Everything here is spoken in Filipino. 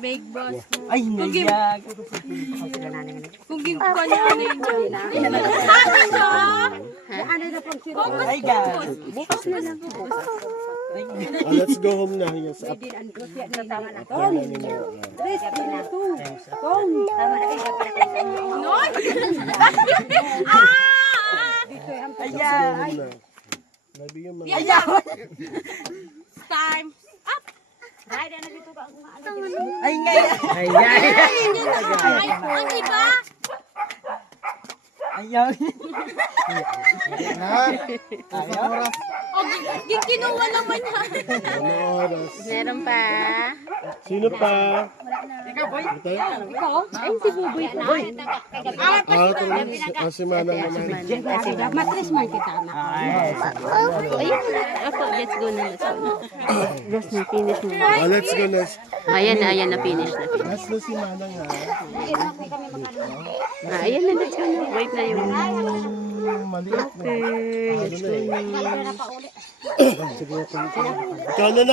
Big boss. Ay, hindi yan. Kung ginagawa niya ano yun dyan. Ay, guys. Bukas na lang. Let's go home na. Yes, up. Noy! Ayan. Maybe yung mga... Ayan! Time. Ay, ngayon. Ang iba! Ayaw. Ha? O, kinuha naman niya. Ano oras? Meron pa. Sino pa? Ikaw? Ay, si Buboy po. Si Manang naman. Matris man kita na. Ayun. Ako, let's go na. Let's na, finish na. Let's go na. Ayan na, finish na. Last na si Manang ha. Ayan na, let's go na. Wait na yung... Maliit na. Okay, let's go na. Ikaw na lang.